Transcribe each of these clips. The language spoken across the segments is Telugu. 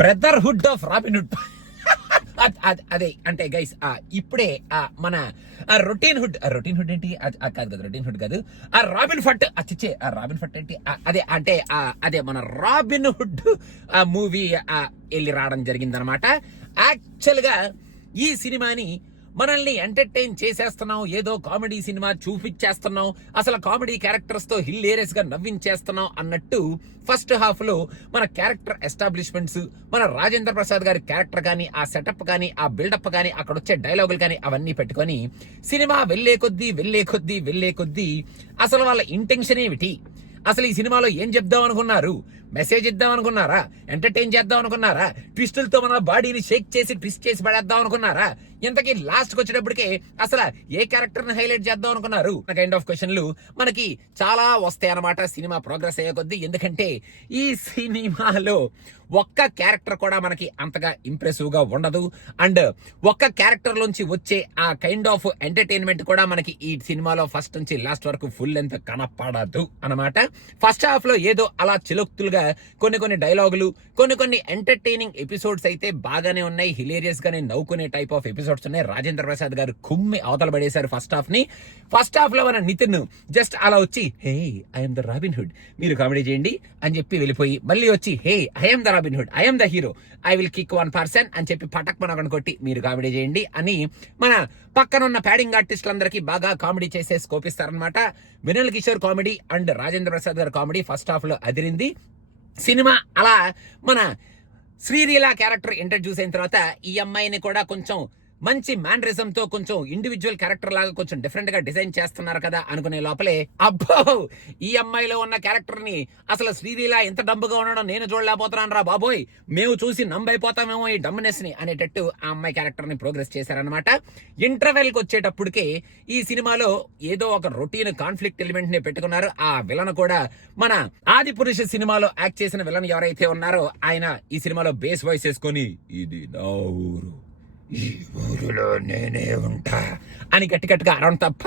Brotherhood of Robin Hood. అదే అంటే గైస్ ఇప్పుడే మన రొటీన్ హుడ్ ఏంటి కాదు కదా, రొటీన్ హుడ్ కాదు, రాబిన్ ఫట్ చిచ్చే రాబిన్ ఫట్ ఏంటి అదే అంటే అదే మన రాబిన్ హుడ్ మూవీ వెళ్ళి రావడం జరిగిందనమాట. యాక్చువల్ గా ఈ సినిమాని మనల్ని ఎంటర్టైన్ చేసేస్తున్నాం, ఏదో కామెడీ సినిమా చూపించేస్తున్నాం, అసలు కామెడీ క్యారెక్టర్స్ తో హిల్లేరియస్ గా నవ్వించేస్తున్నాం అన్నట్టు ఫస్ట్ హాఫ్ లో మన క్యారెక్టర్ ఎస్టాబ్లిష్మెంట్స్, మన రాజేంద్ర ప్రసాద్ గారి క్యారెక్టర్ కానీ, ఆ సెటప్ కానీ, ఆ బిల్డప్ కానీ, అక్కడ వచ్చే డైలాగులు కానీ అవన్నీ పెట్టుకొని సినిమా వెళ్లే కొద్దీ అసలు వాళ్ళ ఇంటెన్షన్ ఏమిటి, అసలు ఈ సినిమాలో ఏం చెప్దాం అనుకున్నారు, మెసేజ్ ఇద్దాం అనుకున్నారా, ఎంటర్టైన్ చేద్దాం అనుకున్నారా, ట్విస్టులతో మన బాడీని షేక్ చేసి ట్విస్ట్ చేసి పడేద్దాం అనుకున్నారా, ఇంతకీ లాస్ట్ కి వచ్చేటప్పటికే అసలు ఏ క్యారెక్టర్ ని హైలైట్ చేద్దాం అనుకున్నారు, కైండ్ ఆఫ్ క్వశ్చన్లు మనకి చాలా వస్తాయి అన్నమాట సినిమా ప్రోగ్రెస్ అయ్యే కొద్దీ. ఎందుకంటే ఈ సినిమాలో ఒక్క క్యారెక్టర్ కూడా మనకి అంతగా ఇంప్రెసివ్ గా ఉండదు, అండ్ ఒక్క క్యారెక్టర్ నుంచి వచ్చే ఆ కైండ్ ఆఫ్ ఎంటర్టైన్మెంట్ కూడా మనకి ఈ సినిమాలో ఫస్ట్ నుంచి లాస్ట్ వరకు ఫుల్ లెంత్ కనపడదు అనమాట. ఫస్ట్ హాఫ్ లో ఏదో అలా చిలుక్తులుగా కొన్ని డైలాగులు, కొన్ని ఎంటర్టైనింగ్ ఎపిసోడ్స్ అయితే బాగానే ఉన్నాయి, హిలేరియస్ గానే నవ్వుకునే టైప్ ఆఫ్ ఎపిసోడ్స్ ఉన్నాయి. రాజేంద్ర ప్రసాద్ గారు కుమ్మి అవతల పడేశారు ఫస్ట్ హాఫ్ ని. ఫస్ట్ హాఫ్ లో మన నితిన్ జస్ట్ అలా వచ్చి hey I'm the robin hood, మీరు కామెడీ చేయండి అని చెప్పి వెళ్ళిపోయి మళ్ళీ వచ్చి hey I'm the robin hood, I'm the hero, I will kick 1% అని చెప్పి పటక్ మనకని కొట్టి మీరు కామెడీ చేయండి అని మన పక్కనున్న ప్యాడింగ్ ఆర్టిస్టులందరికీ బాగా కామెడీ చేసే స్కోప్ ఇస్తారనమాట. Vinyl Kishore comedy and Rajendra Prasad గారి కామెడీ ఫస్ట్ హాఫ్ లో అదిరింది. సినిమా అలా మన శ్రీలీల క్యారెక్టర్ ఇంట్రడ్యూస్ అయిన తర్వాత ఈ అమ్మాయిని కూడా కొంచెం మంచి మ్యానరిజం తో కొంచెం ఇండివిజువల్ క్యారెక్టర్ లాగా కొంచెం డిఫరెంట్ గా డిజైన్ చేస్తున్నారు కదా అనుకునే లోపలే అబ్బో ఈ అమ్మాయిలో ఉన్న క్యారెక్టర్ ని అసలు శ్రీలీల ఎంత డంబుగా ఉండడం నేను చూడలేకపోతున్నాను రా బాబోయ్, మేము చూసి నంబైపోతామేమో ఈ డమ్నెస్ ని అనేటట్టు ఆ అమ్మాయి క్యారెక్టర్ ని ప్రోగ్రెస్ చేశారనమాట. ఇంటర్వెల్ కి వచ్చేటప్పటికే ఈ సినిమాలో ఏదో ఒక రొటీన్ కాన్ఫ్లిక్ట్ ఎలిమెంట్ ని పెట్టుకున్నారు. ఆ విలన్ కూడా మన ఆది పురుష సినిమాలో యాక్ట్ చేసిన విలన్ ఎవరైతే ఉన్నారో ఆయన ఈ సినిమాలో బేస్ వాయిస్ వేసుకొని ఇది నా ఊరు, ఈ ఊరిలో నేనే ఉంటా అని గట్టిగా అరవడం తప్ప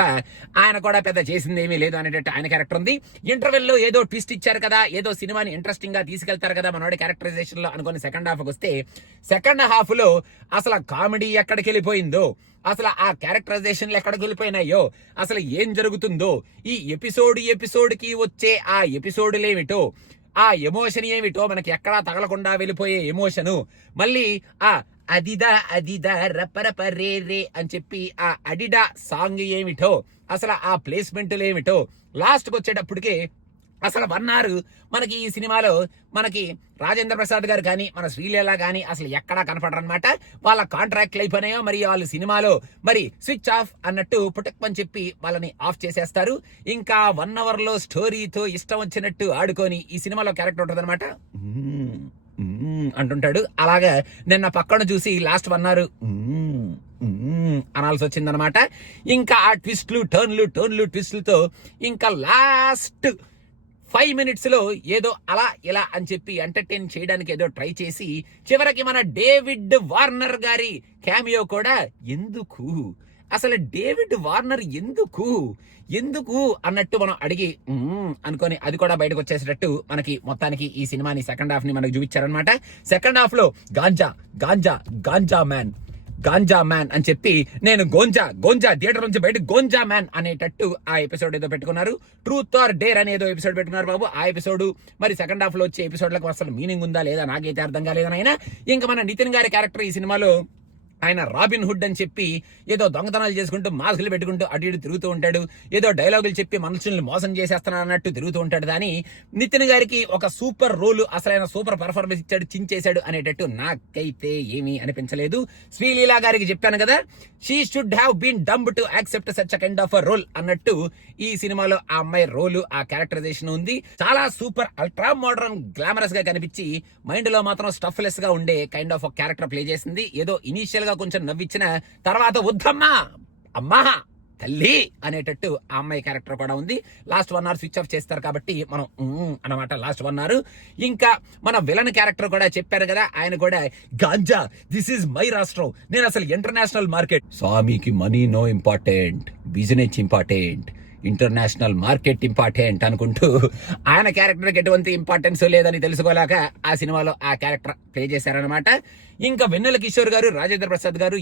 ఆయన కూడా పెద్ద చేసింది ఏమీ లేదు అనేటట్టు ఆయన క్యారెక్టర్ ఉంది. ఇంటర్వెల్ లో ఏదో ట్విస్ట్ ఇచ్చారు కదా, ఏదో సినిమాని ఇంట్రెస్టింగ్ గా తీసుకెళ్తారు కదా మనోడి క్యారెక్టరైజేషన్ లో అనుకుని సెకండ్ హాఫ్ వస్తే సెకండ్ హాఫ్ లో అసలు కామెడీ ఎక్కడికి వెళ్ళిపోయిందో, అసలు ఆ క్యారెక్టరైజేషన్లు ఎక్కడికి వెళ్ళిపోయినాయో, అసలు ఏం జరుగుతుందో, ఈ ఎపిసోడ్ కి వచ్చే ఆ ఎపిసోడ్లేమిటో, ఆ ఎమోషన్ ఏమిటో, మనకి ఎక్కడా తగలకుండా వెళ్ళిపోయే ఎమోషను, మళ్ళీ ఆ అదిదా రపరప రే రే అని చెప్పి ఆ అడిడా సాంగ్ ఏమిటో, అసలు ఆ ప్లేస్మెంట్లు ఏమిటో, లాస్ట్ కి వచ్చేటప్పటికే అసలు 1 hour మనకి ఈ సినిమాలో మనకి రాజేంద్ర ప్రసాద్ గారు కానీ మన శ్రీలీల కానీ అసలు ఎక్కడా కనపడరనమాట. వాళ్ళ కాంట్రాక్ట్లు అయిపోయినాయో మరి వాళ్ళు సినిమాలో మరి స్విచ్ ఆఫ్ అన్నట్టు పుటక్మని చెప్పి వాళ్ళని ఆఫ్ చేసేస్తారు. ఇంకా 1 hour లో స్టోరీతో ఇష్టం వచ్చినట్టు ఆడుకొని ఈ సినిమాలో క్యారెక్టర్ ఉంటుంది అనమాట అంటుంటాడు. అలాగా నిన్న పక్కన చూసి లాస్ట్ 1 hour అనాల్సి వచ్చిందనమాట. ఇంకా ఆ ట్విస్ట్లు ట్విస్టులతో ఇంకా లాస్ట్ 5 minutes లో ఏదో అలా ఇలా అని చెప్పి ఎంటర్టైన్ చేయడానికి ఏదో ట్రై చేసి చివరికి మన డేవిడ్ వార్నర్ గారి క్యామియో కూడా ఎందుకు, అసలు డేవిడ్ వార్నర్ ఎందుకు అన్నట్టు మనం అడిగి అనుకొని అది కూడా బయటకు వచ్చేసేటట్టు మనకి మొత్తానికి ఈ సినిమాని సెకండ్ హాఫ్ ని మనకు చూపించారనమాట. సెకండ్ హాఫ్ లో గాంజా మ్యాన్ అని చెప్పి నేను గోంజా థియేటర్ నుంచి బయట గోంజా మ్యాన్ అనేటట్టు ఆ ఎపిసోడ్ ఏదో పెట్టుకున్నారు. ట్రూత్ ఆర్ డేర్ అని ఏదో ఎపిసోడ్ పెట్టుకున్నారు బాబు. ఆ ఎపిసోడ్ మరి సెకండ్ హాఫ్ లో వచ్చే ఎపిసోడ్లకు అసలు మీనింగ్ ఉందా లేదా నాకైతే అర్థం కాలేదని. అయినా ఇంకా మన నితిన్ గారి క్యారెక్టర్ ఈ సినిమాలో ఆయన రాబిన్ హుడ్ అని చెప్పి ఏదో దొంగతనాలు చేసుకుంటూ మాస్కులు పెట్టుకుంటూ అటు ఇటు తిరుగుతూ ఉంటాడు, ఏదో డైలాగులు చెప్పి మనుషుల్ని మోసం చేసేస్తున్నా అన్నట్టు తిరుగుతూ ఉంటాడు. దాని నితిన్ గారికి ఒక సూపర్ రోల్, అసలైన సూపర్ పర్ఫార్మెన్స్ ఇచ్చాడు, చించేశాడు అనేటట్టు నాకైతే ఏమీ అనిపించలేదు. శ్రీలీల గారికి చెప్పాను కదా, she should have been dumb to accept such a kind of a role అన్నట్టు ఈ సినిమాలో ఆ అమ్మాయి రోలు, ఆ క్యారెక్టరైజేషన్ ఉంది. చాలా సూపర్ అల్ట్రా మోడర్న్ గ్లామరస్ గా కనిపించి మైండ్ లో మాత్రం స్టఫ్లెస్ గా ఉండే కైండ్ ఆఫ్ క్యారెక్టర్ ప్లే చేసింది. ఏదో ఇనీషియల్ గా కొంచెం నవ్విచ్చిన తర్వాత వద్దమ్మా అమ్మా తల్లి అనేటట్టు ఆ అమ్మాయి క్యారెక్టర్ కూడా ఉంది. లాస్ట్ 1 hour స్విచ్ ఆఫ్ చేస్తారు కాబట్టి మనం అన్నమాట లాస్ట్ 1 hour. ఇంకా మన విలన్ క్యారెక్టర్ కూడా చెప్పారు కదా, ఆయన కూడా గాంజా దిస్ ఈజ్ మై రాష్ట్రం, నేను అసలు ఇంటర్నేషనల్ మార్కెట్, స్వామికి money no important, business important, international market important అనుకుంటూ ఆయన క్యారెక్టర్కి ఎటువంటి ఇంపార్టెన్స్ లేదని తెలుసుకోలేక ఆ సినిమాలో ఆ క్యారెక్టర్ ప్లే చేశారనమాట. ఇంకా వెన్నెల కిషోర్ గారు, రాజేంద్ర ప్రసాద్ గారు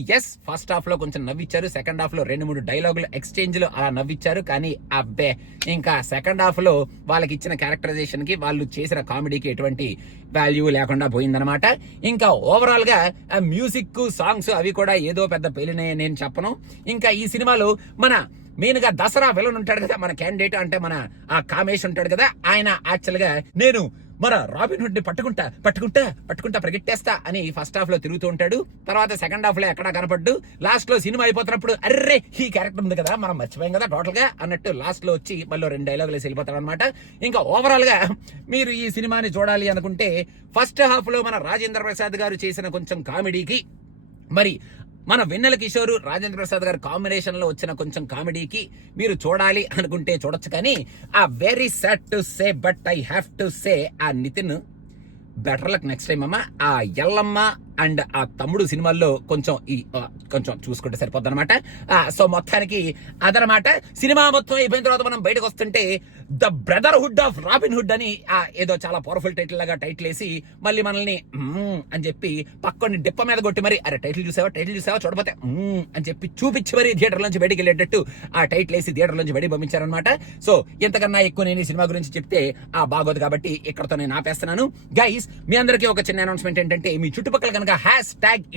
ఫస్ట్ హాఫ్ లో కొంచెం నవ్విచ్చారు, సెకండ్ హాఫ్ లో 2-3 డైలాగులు ఎక్స్చేంజ్ లో అలా నవ్విచ్చారు. కానీ అబ్బే ఇంకా సెకండ్ హాఫ్ లో వాళ్ళకి ఇచ్చిన క్యారెక్టరైజేషన్ కి వాళ్ళు చేసిన కామెడీకి ఎటువంటి వాల్యూ లేకుండా పోయిందనమాట. ఇంకా ఓవరాల్ గా మ్యూజిక్, సాంగ్స్ అవి కూడా ఏదో పెద్ద పేలినే నేను చెప్పను. ఇంకా ఈ సినిమాలో మన మెయిన్ గా దసరా విలన్ ఉంటాడు కదా, మన క్యాండిడేట్ అంటే మన ఆ కామేష్ ఉంటాడు కదా, ఆయన యాక్చువల్ గా నేను మన రాబిన్ హుడ్ ని పట్టుకుంటా పరిగెట్టేస్తా అని ఫస్ట్ హాఫ్ లో తిరుగుతూ ఉంటాడు. తర్వాత సెకండ్ హాఫ్ లో ఎక్కడా కనపడ్డు. లాస్ట్ లో సినిమా అయిపోతున్నప్పుడు అర్రే ఈ క్యారెక్టర్ ఉంది కదా, మనం మర్చిపోయాం కదా టోటల్ గా అన్నట్టు లాస్ట్ లో వచ్చి మళ్ళీ 2 డైలాగులు వేసి వెళ్ళిపోతాడు అనమాట. ఇంకా ఓవరాల్ గా మీరు ఈ సినిమాని చూడాలి అనుకుంటే ఫస్ట్ హాఫ్ లో మన రాజేంద్ర ప్రసాద్ గారు చేసిన కొంచెం కామెడీకి, మరి మన వెన్నెల కిషోర్, రాజేంద్ర ప్రసాద్ గారి కాంబినేషన్ లో వచ్చిన కొంచెం కామెడీకి మీరు చూడాలి అనుకుంటే చూడొచ్చు. కానీ ఆ very sad to say but I have to say ఆ Nitin better luck next time అమ్మ. ఆ ఎల్లమ్మ అండ్ ఆ తమ్ముడు సినిమాల్లో కొంచెం చూసుకుంటే సరిపోద్ది అనమాట. సో మొత్తానికి అదనమాట. సినిమా మొత్తం అయిపోయిన తర్వాత మనం బయటకు వస్తుంటే the brotherhood of robin hood అని ఏదో చాలా పవర్ఫుల్ టైటిల్ లాగా టైటిల్ వేసి మళ్ళీ మనల్ని అని చెప్పి పక్కని డిప్ప మీద కొట్టి మరి అరే టైటిల్ చూసావా చూడపోతే అని చెప్పి చూపించి మరి థియేటర్ నుంచి బయటికి వెళ్ళేటట్టు ఆ టైటిల్ వేసి థియేటర్ నుంచి బయటికి పంపించారనమాట. సో ఇంతకన్నా ఎక్కువ నేను ఈ సినిమా గురించి చెప్తే బాగోదు కాబట్టి ఇక్కడతో నేను ఆపేస్తున్నాను. గైస్, మీ అందరికీ ఒక చిన్న అనౌన్స్మెంట్ ఏంటంటే, మీ చుట్టుపక్కల కనుక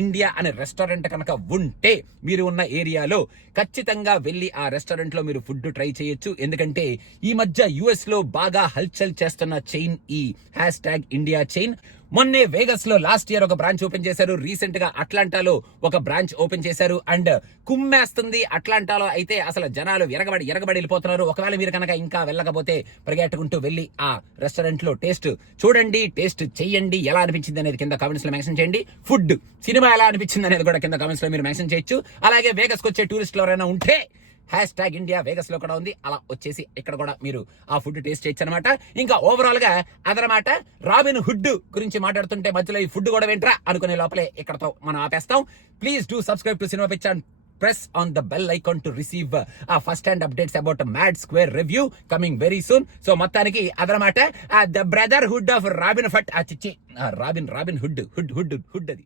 #ఇండియా అనే రెస్టారెంట్ కనుక ఉంటే మీరు ఉన్న ఏరియాలో ఖచ్చితంగా వెళ్ళి ఆ రెస్టారెంట్ లో మీరు ఫుడ్ ట్రై చేయొచ్చు. ఎందుకంటే ఈ మధ్య US లో బాగా హల్చల్ చేస్తున్న చైన్ ఈ #ఇండియా చైన్. మొన్నే వేగస్ లో లాస్ట్ ఇయర్ ఒక బ్రాంచ్ ఓపెన్ చేశారు, రీసెంట్ గా అట్లాంటాలో ఒక బ్రాంచ్ ఓపెన్ చేశారు. అండ్ కుమ్మేస్తుంది అట్లాంటాలో అయితే అసలు జనాలు ఎరగబడి వెళ్ళిపోతున్నారు. ఒకవేళ మీరు కనుక ఇంకా వెళ్ళకపోతే పరిగెట్టుకుంటూ వెళ్ళి ఆ రెస్టారెంట్ లో టేస్ట్ చూడండి, టేస్ట్ చెయ్యండి. ఎలా అనిపించింది అనేది కింద కామెంట్స్ లో మెన్షన్ చేయండి. ఫుడ్ సినిమా ఎలా అనిపించింది అనేది కూడా కింద కామెంట్స్ లో మీరు మెన్షన్ చేయొచ్చు. అలాగే వేగస్ కి వచ్చే టూరిస్టులు ఎవరైనా ఉంటే #ఇండియా వేగస్ లో కూడా ఉంది, అలా వచ్చేసి ఇక్కడ కూడా మీరు ఆ ఫుడ్ టేస్ట్ చేయొచ్చు అనమాట. ఇంకా ఓవరాల్ గా అదనమాట. రాబిన్ హుడ్ గురించి మాట్లాడుతుంటే మధ్యలో ఈ ఫుడ్ కూడా వెంట్రా అనుకునే లోపలే ఇక్కడతో మనం ఆపేస్తాం. Please do subscribe to cinema pitch and press on the bell icon to receive first hand updates about a Mad Square review coming very soon. So మొత్తానికి అదనమాట the brotherhood of Robin Hood Robin Hood అది.